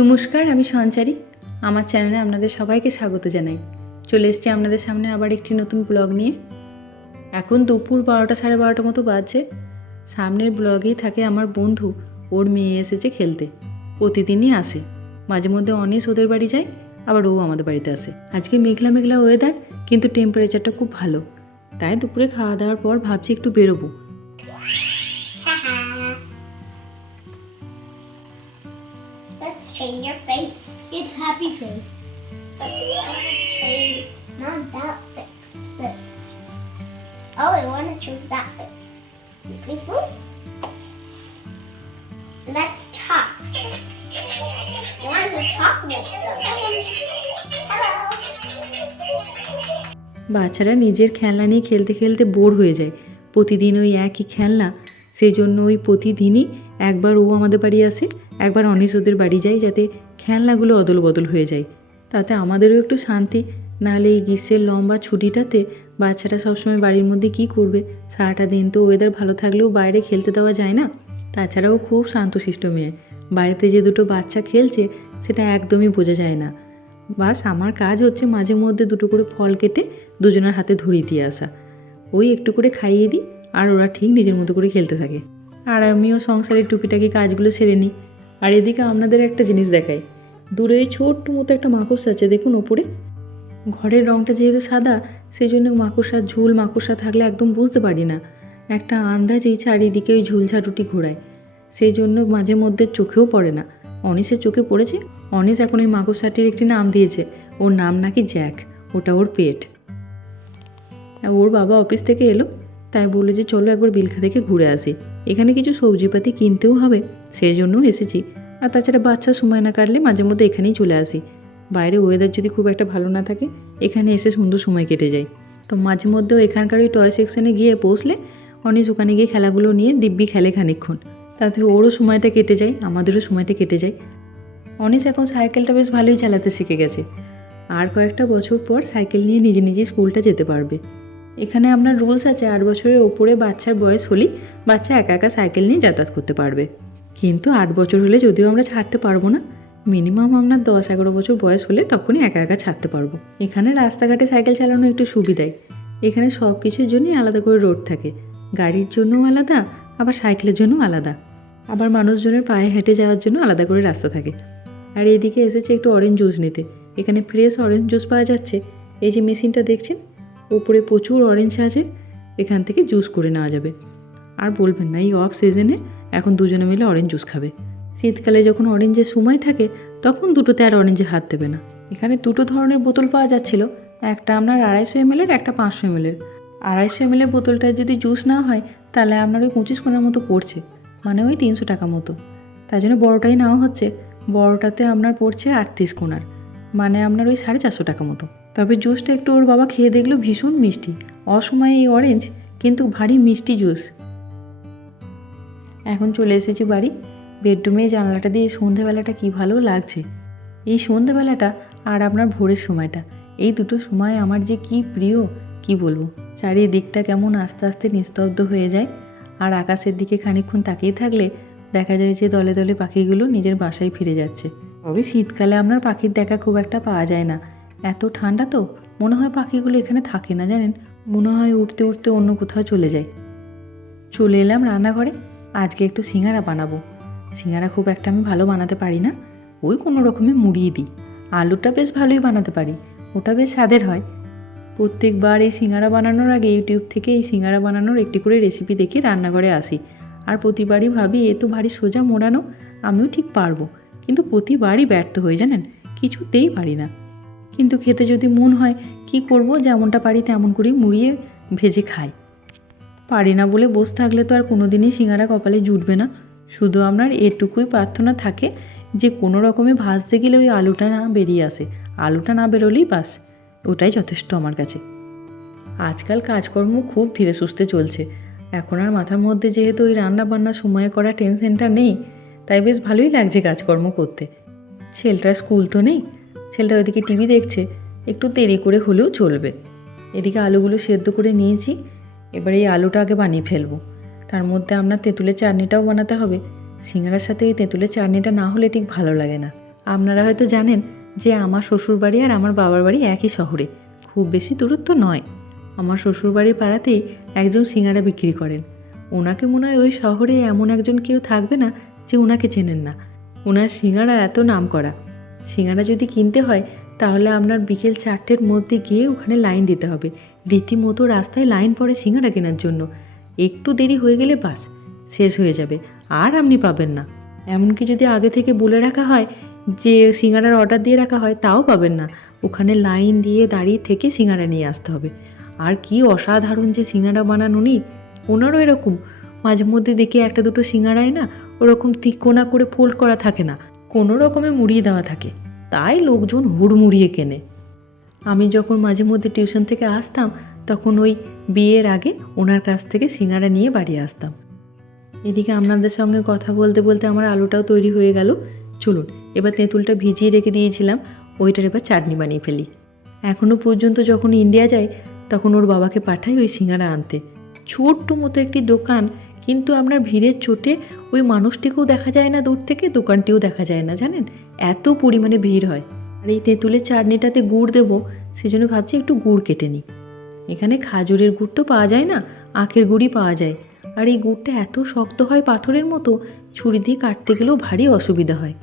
নমস্কার, আমি সঞ্চারী। আমার চ্যানেলে আপনাদের সবাইকে স্বাগত জানাই। চলে এসেছি আপনাদের সামনে আবার একটি নতুন ব্লগ নিয়ে। এখন দুপুর 12টা সাড়ে 12টা মতো বাজছে। সামনের ব্লগেই থাকে আমার বন্ধু, ওর মেয়ে এসেছে খেলতে। প্রতিদিনই আসে, মাঝে মধ্যে অনেক ওদের বাড়ি যায়, আবার ও আমাদের বাড়িতে আসে। আজকে মেঘলা মেঘলা ওয়েদার, কিন্তু টেম্পারেচারটা খুব ভালো। তাই দুপুরে খাওয়া দাওয়ার পর ভাবছি একটু বেরোবো। Let's change your face. It's happy face. But we want to change not that face. This. Oh, I want to choose that face. Please move. Let's talk. You want to talk next time? Hello. বাচ্চারা নিজের খেলনা নিয়ে খেলতে খেলতে bore হয়ে যায়। প্রতিদিন ওই একই খেলনা, সেই জন্য ওই প্রতিদিনই একবার ও আমাদের বাড়ি আসে, একবার অনিশ ওদের বাড়ি যায়, যাতে খেলনাগুলো অদল বদল হয়ে যায়। তাতে আমাদেরও একটু শান্তি। নাহলে এই গ্রীষ্মের লম্বা ছুটিটাতে বাচ্চারা সবসময় বাড়ির মধ্যে কী করবে? সারাটা দিন তো ওয়েদার ভালো থাকলেও বাইরে খেলতে দেওয়া যায় না। তাছাড়াও খুব শান্তশিষ্ট মেয়ে। বাড়িতে যে দুটো বাচ্চা খেলছে সেটা একদমই বোঝা যায় না। বাস আমার কাজ হচ্ছে মাঝে মধ্যে দুটো করে ফল কেটে দুজনের হাতে ধরিয়ে দিয়ে আসা। ওই একটু করে খাইয়ে দিই, আর ওরা ঠিক নিজের মতো করে খেলতে থাকে। আর আমিও সংসারের টুকিটাকি কাজগুলো সেরে নিই। আর এদিকে আপনাদের একটা জিনিস দেখাই। দূরে ওই ছোট্ট মতো একটা মাকড়সা আছে, দেখুন ওপরে। ঘরের রঙটা যেহেতু সাদা, সেই জন্য মাকড়সার ঝুল মাকড়সা থাকলে একদম বুঝতে পারি না। একটা আন্দাজেই চারিদিকে ওই ঝুলঝাড়ুটি ঘোরায়, সেই জন্য মাঝে মধ্যে চোখেও পড়ে না। অনিশের চোখে পড়েছে। অনিশ এখন ওই মাকড়সাটির একটি নাম দিয়েছে, ওর নাম নাকি জ্যাক। ওটা ওর পেট। ওর বাবা অফিস থেকে এলো, তাই বললো যে চলো একবার বিলখা থেকে ঘুরে আসি। এখানে কিছু সবজিপাতি কিনতেও হবে, সেই জন্য এসেছি। আর তাছাড়া বাচ্চা সময় না কাটলে মাঝে মধ্যে এখানেই চলে আসি। বাইরে ওয়েদার যদি খুব একটা ভালো না থাকে, এখানে এসে সুন্দর সময় কেটে যায়। তো মাঝে মধ্যেও এখানকার ওই টয় সেকশনে গিয়ে বসলে অনিশ ওখানে গিয়ে খেলাগুলো নিয়ে দিব্যি খেলে খানিকক্ষণ। তাতে ওরও সময়টা কেটে যায়, আমাদেরও সময়টা কেটে যায়। অনিশ এখন সাইকেলটা বেশ ভালোই চালাতে শিখে গেছে। আর কয়েকটা বছর পর সাইকেল নিয়ে নিজে নিজে স্কুলটা যেতে পারবে। এখানে আপনার রুলস আছে 8 বছরের ওপরে বাচ্চার বয়স হলেই বাচ্চা একা একা সাইকেল নিয়ে যাতায়াত করতে পারবে। কিন্তু 8 বছর হলে যদিও আমরা ছাড়তে পারবো না, মিনিমাম আপনার 10-11 বছর বয়স হলে তখনই একা একা ছাড়তে পারবো। এখানে রাস্তাঘাটে সাইকেল চালানো একটু সুবিধাই। এখানে সব কিছুর জন্যই আলাদা করে রোড থাকে। গাড়ির জন্যও আলাদা, আবার সাইকেলের জন্যও আলাদা, আবার মানুষজনের পায়ে হেঁটে যাওয়ার জন্য আলাদা করে রাস্তা থাকে। আর এইদিকে এসেছে একটু অরেঞ্জ জুস নিতে। এখানে ফ্রেশ অরেঞ্জ জুস পাওয়া যাচ্ছে। এই যে মেশিনটা দেখছেন, ওপরে প্রচুর অরেঞ্জ আছে, এখান থেকে জুস করে নেওয়া যাবে। আর বলবেন না, এই অফ সিজনে এখন দুজনে মিলে অরেঞ্জ জুস খাবে। শীতকালে যখন অরেঞ্জের সময় থাকে তখন দুটোতে আর অরেঞ্জে হাত দেবে না। এখানে দুটো ধরনের বোতল পাওয়া যাচ্ছিল, একটা আপনার 250 ml, একটা 500 ml। 250 ml বোতলটায় যদি জুস না হয় তাহলে আপনার ওই 25 কোনার মতো পড়ছে, মানে ওই 300 টাকা মতো। তাই জন্য বড়োটাই নেওয়া হচ্ছে। বড়োটাতে আপনার পড়ছে 38 কোনার, মানে আপনার ওই 450 টাকা মতো। তবে জুসটা একটু ওর বাবা খেয়ে দেখলো, ভীষণ মিষ্টি। অসময়ে এই অরেঞ্জ, কিন্তু ভারী মিষ্টি জুস। এখন চলে এসেছি বাড়ি। বেডরুমে জানলাটা দিয়ে সন্ধেবেলাটা কী ভালো লাগছে। এই সন্ধেবেলাটা আর আপনার ভোরের সময়টা, এই দুটো সময় আমার যে কি প্রিয়, কি বলবো। চারিদিকটা কেমন আস্তে আস্তে নিস্তব্ধ হয়ে যায়। আর আকাশের দিকে খানিকক্ষণ তাকিয়ে থাকলে দেখা যায় যে দলে দলে পাখিগুলো নিজের বাসায় ফিরে যাচ্ছে। তবে শীতকালে আপনার পাখির দেখা খুব একটা পাওয়া যায় না। এত ঠান্ডা তো মনে হয় পাখিগুলো এখানে থাকে না, জানেন। মনে হয় উঠতে উঠতে অন্য কোথাও চলে যায়। চলে এলাম রান্নাঘরে। আজকে একটু সিঙ্গারা বানাবো। সিঙ্গারা খুব একটা আমি ভালো বানাতে পারি না, ওই কোনো রকমে মুড়িয়ে দিই। আলুটা বেশ ভালোই বানাতে পারি, ওটা বেশ স্বাদের হয়। প্রত্যেকবার এই সিঙ্গারা বানানোর আগে ইউটিউব থেকে এই সিঙ্গারা বানানোর একটি করে রেসিপি দেখে রান্নাঘরে আসি। আর প্রতিবারই ভাবি এ তো ভারী সোজা মোড়ানো, আমিও ঠিক পারবো। কিন্তু প্রতিবারই ব্যর্থ হয়ে, জানেন, কিছুতেই পারি না। কিন্তু খেতে যদি মন হয় কি করব, যেমনটা পারি তেমন করেই মুড়িয়ে ভেজে খাই। পারি না বলে বসে থাকলে তো আর কোনো দিনই সিঙ্গারা কপালে জুটবে না। শুধু আপনার এটুকুই প্রার্থনা থাকে যে কোনো রকমে ভাজতে গেলে ওই আলুটা না বেরিয়ে আসে। আলুটা না বেরোলেই বাস, ওটাই যথেষ্ট আমার কাছে। আজকাল কাজকর্ম খুব ধীরে সুস্থে চলছে। এখন আর মাথার মধ্যে যেহেতু ওই রান্না বান্না সময়ে করা টেনশনটা নেই, তাই বেশ ভালোই লাগছে কাজকর্ম করতে। ছেলেটার স্কুল তো নেই, ছেলেটা ওইদিকে টিভি দেখছে, একটু দেরি করে হলেও চলবে। এদিকে আলুগুলো সেদ্ধ করে নিয়েছি, এবার এই আলুটা আগে বানিয়ে ফেলবো। তার মধ্যে আপনার তেঁতুলের চাটনিটাও বানাতে হবে। সিঙ্গারার সাথে এই তেঁতুলের চাটনিটা না হলে ঠিক ভালো লাগে না। আপনারা হয়তো জানেন যে আমার শ্বশুরবাড়ি আর আমার বাবার বাড়ি একই শহরে, খুব বেশি দূরত্ব নয়। আমার শ্বশুরবাড়ির পাড়াতেই একজন সিঙ্গারা বিক্রি করেন। ওনাকে মনে হয় ওই শহরে এমন একজন কেউ থাকবে না যে ওনাকে চেনেন না। ওনার সিঙ্গারা এত নাম করা। সিঙ্গারা যদি কিনতে হয় তাহলে আপনার বিকেল 4টের মধ্যে গিয়ে ওখানে লাইন দিতে হবে। রীতিমতো রাস্তায় লাইন পড়ে সিঙ্গারা কেনার জন্য। একটু দেরি হয়ে গেলে বাস শেষ হয়ে যাবে, আর আপনি পাবেন না। এমনকি যদি আগে থেকে বলে রাখা হয় যে সিঙ্গারার অর্ডার দিয়ে রাখা হয়, তাও পাবেন না। ওখানে লাইন দিয়ে দাঁড়িয়ে থেকে সিঙ্গারা নিয়ে আসতে হবে। আর কি অসাধারণ যে সিঙ্গারা বানান উনি! ওনারও এরকম মাঝে মধ্যে দেখি একটা দুটো সিঙ্গারায় না ওরকম তিকোনা করে ফোল্ড করা থাকে না, কোনো রকমে মুড়িয়ে দেওয়া থাকে, তাই লোকজন হুড়মুড়িয়ে কেনে। আমি যখন মাঝে মধ্যে টিউশন থেকে আসতাম তখন ওই বিয়ের আগে ওনার কাছ থেকে সিঙ্গারা নিয়ে বাড়ি আসতাম। এদিকে আপনাদের সঙ্গে কথা বলতে বলতে আমার আলুটাও তৈরি হয়ে গেল। চলুন এবার তেঁতুলটা ভিজিয়ে রেখে দিয়েছিলাম, ওইটার এবার চাটনি বানিয়ে ফেলি। এখনও পর্যন্ত যখন ইন্ডিয়া যাই তখন ওর বাবাকে পাঠাই ওই সিঙ্গারা আনতে। ছোট্ট মতো একটি দোকান, কিন্তু আপনার ভিড়ের চোটে ওই মানুষটিকেও দেখা যায় না দূর থেকে, দোকানটিও দেখা যায় না, জানেন এত পরিমাণে ভিড় হয়। আর এই তেঁতুলের চাটনিটাতে গুড় দেবো, সেজন্য ভাবছি একটু গুড় কেটে নিই। এখানে খাজুরের গুড় তো পাওয়া যায় না, আখের গুড়ই পাওয়া যায়। আর এই গুড়টা এত শক্ত হয় পাথরের মতো, ছুরি দিয়ে কাটতে গেলেও ভারী অসুবিধা হয়।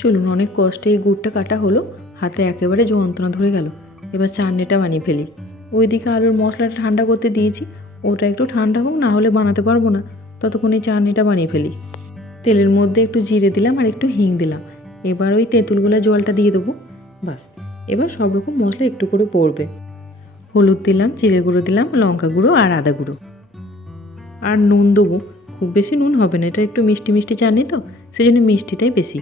চলুন, অনেক কষ্টে এই গুড়টা কাটা হলো, হাতে একেবারে যন্ত্রণা ধরে গেল। এবার চাটনিটা বানিয়ে ফেলি। ওইদিকে আলুর মশলাটা ঠান্ডা করতে দিয়েছি, ওটা একটু ঠান্ডা হোক, না হলে বানাতে পারবো না। ততক্ষণ এই চাটনিটা বানিয়ে ফেলি। তেলের মধ্যে একটু জিরে দিলাম আর একটু হিং দিলাম। এবার ওই তেঁতুলগুলো জলটা দিয়ে দেবো, বাস। এবার সব রকম মশলা একটু করে পড়বে। হলুদ দিলাম, জিরে গুঁড়ো দিলাম, লঙ্কা গুঁড়ো আর আদা গুঁড়ো, আর নুন দেবো। খুব বেশি নুন হবে না, এটা একটু মিষ্টি মিষ্টি চাটনি তো, সেই জন্য মিষ্টিটাই বেশি।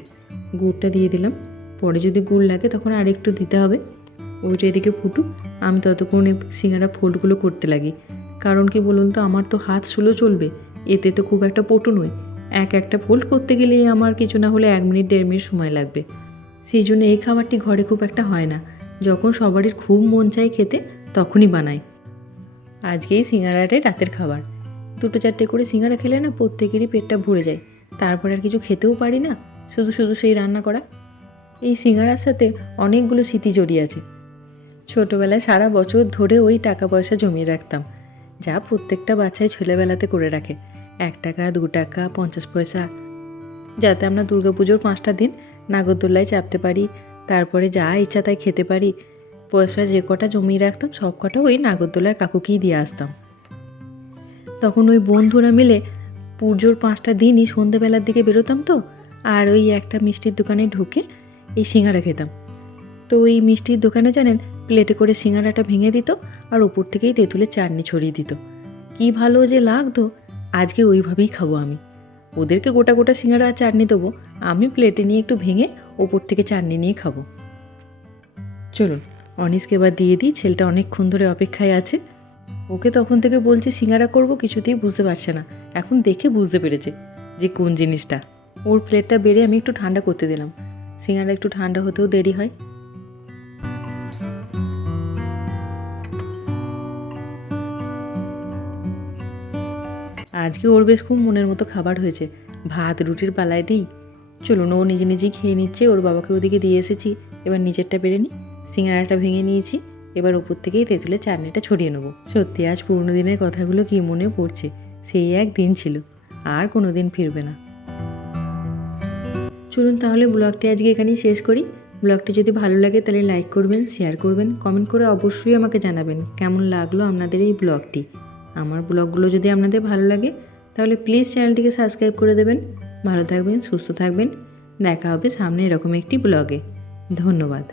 গুড়টা দিয়ে দিলাম, পরে যদি গুড় লাগে তখন আর একটু দিতে হবে। ওইটা এদিকে ফুটুক, আমি ততক্ষণে সিঙ্গারা ফোল্ডগুলো করতে লাগি। কারণ কি বলুন তো, আমার তো হাত স্লো চলবে, এতে তো খুব একটা পটু নই। একটা ফোল্ড করতে গেলেই আমার কিছু না হলে 1 মিনিট 1.5 মিনিট সময় লাগবে। সেই জন্য এই খাবারটি ঘরে খুব একটা হয় না। যখন সবারই খুব মন চাই খেতে তখনই বানাই। আজকে এই সিঙ্গারাটাই রাতের খাবার। 2-4টে করে সিঙ্গারা খেলে না প্রত্যেকেরই পেটটা ভরে যায়, তারপর আর কিছু খেতেও পারি না, শুধু শুধু সেই রান্না করা। এই সিঙ্গারার সাথে অনেকগুলো স্মৃতি জড়িয়ে আছে। ছোটোবেলায় সারা বছর ধরে ওই টাকা পয়সা জমিয়ে রাখতাম, যা প্রত্যেকটা বাচ্চাই ছেলেবেলাতে করে রাখে। 1 টাকা, 2 টাকা, 50 পয়সা, যাতে আমরা দুর্গাপুজোর 5টা দিন নাগরদোল্লায় চাপতে পারি, তারপরে যা ইচ্ছা তাই খেতে পারি। পয়সা যে কটা জমিয়ে রাখতাম সব কটা ওই নাগরদোল্লার কাকুকেই দিয়ে আসতাম। তখন ওই বন্ধুরা মিলে পুজোর 5টা দিনই সন্ধ্যেবেলার দিকে বেরোতাম তো, আর ওই একটা মিষ্টির দোকানে ঢুকে এই সিঙ্গারা খেতাম। তো ওই মিষ্টির দোকানে জানেন প্লেটে করে সিঙ্গারাটা ভেঙে দিত আর ওপর থেকেই তেঁতুলের চাটনি ছড়িয়ে দিত। কি ভালো যে লাগতো! আজকে ওইভাবেই খাবো আমি। ওদেরকে গোটা গোটা সিঙ্গারা আর চাটনি দেবো, আমি প্লেটে নিয়ে একটু ভেঙে ওপর থেকে চাটনি নিয়ে খাবো। চলুন অনিসকে এবার দিয়ে দিই, ছেলেটা অনেকক্ষণ ধরে অপেক্ষায় আছে। ওকে তখন থেকে বলছি সিঙ্গারা করব, কিছুতেই বুঝতে পারছে না। এখন দেখে বুঝতে পেরেছে যে কোন জিনিসটা। ওর প্লেটটা বেড়ে আমি একটু ঠান্ডা করতে দিলাম, সিঙ্গারা একটু ঠান্ডা হতেও দেরি হয়। আজকে ওর বেশ খুব মনের মতো খাবার হয়েছে, ভাত রুটির পালায় নেই। চলুন, ও নিজে নিজেই খেয়ে নিচ্ছে, ওর বাবাকে ওদিকে দিয়ে এসেছি। এবার নিচেরটা বেড়ে নিই। সিঙ্গারাটা ভেঙে নিয়েছি, এবার ওপর থেকেই তেঁতুলের চাটনিটা ছড়িয়ে নেবো। সত্যি আজ পুরনো দিনের কথাগুলো কি মনে পড়ছে, সেই এক দিন ছিল, আর কোনো দিন ফিরবে না। চলুন তাহলে ব্লগটি আজকে এখানেই শেষ করি। ব্লগটি যদি ভালো লাগে তাহলে লাইক করবেন, শেয়ার করবেন, কমেন্ট করে অবশ্যই আমাকে জানাবেন কেমন লাগলো আপনাদের এই ব্লগটি। আমার ব্লগগুলো যদি আপনাদের ভালো লাগে তাহলে প্লিজ চ্যানেলটিকে সাবস্ক্রাইব করে দেবেন। ভালো থাকবেন, সুস্থ থাকবেন, দেখা হবে সামনে এরকম একটি ব্লগে। ধন্যবাদ।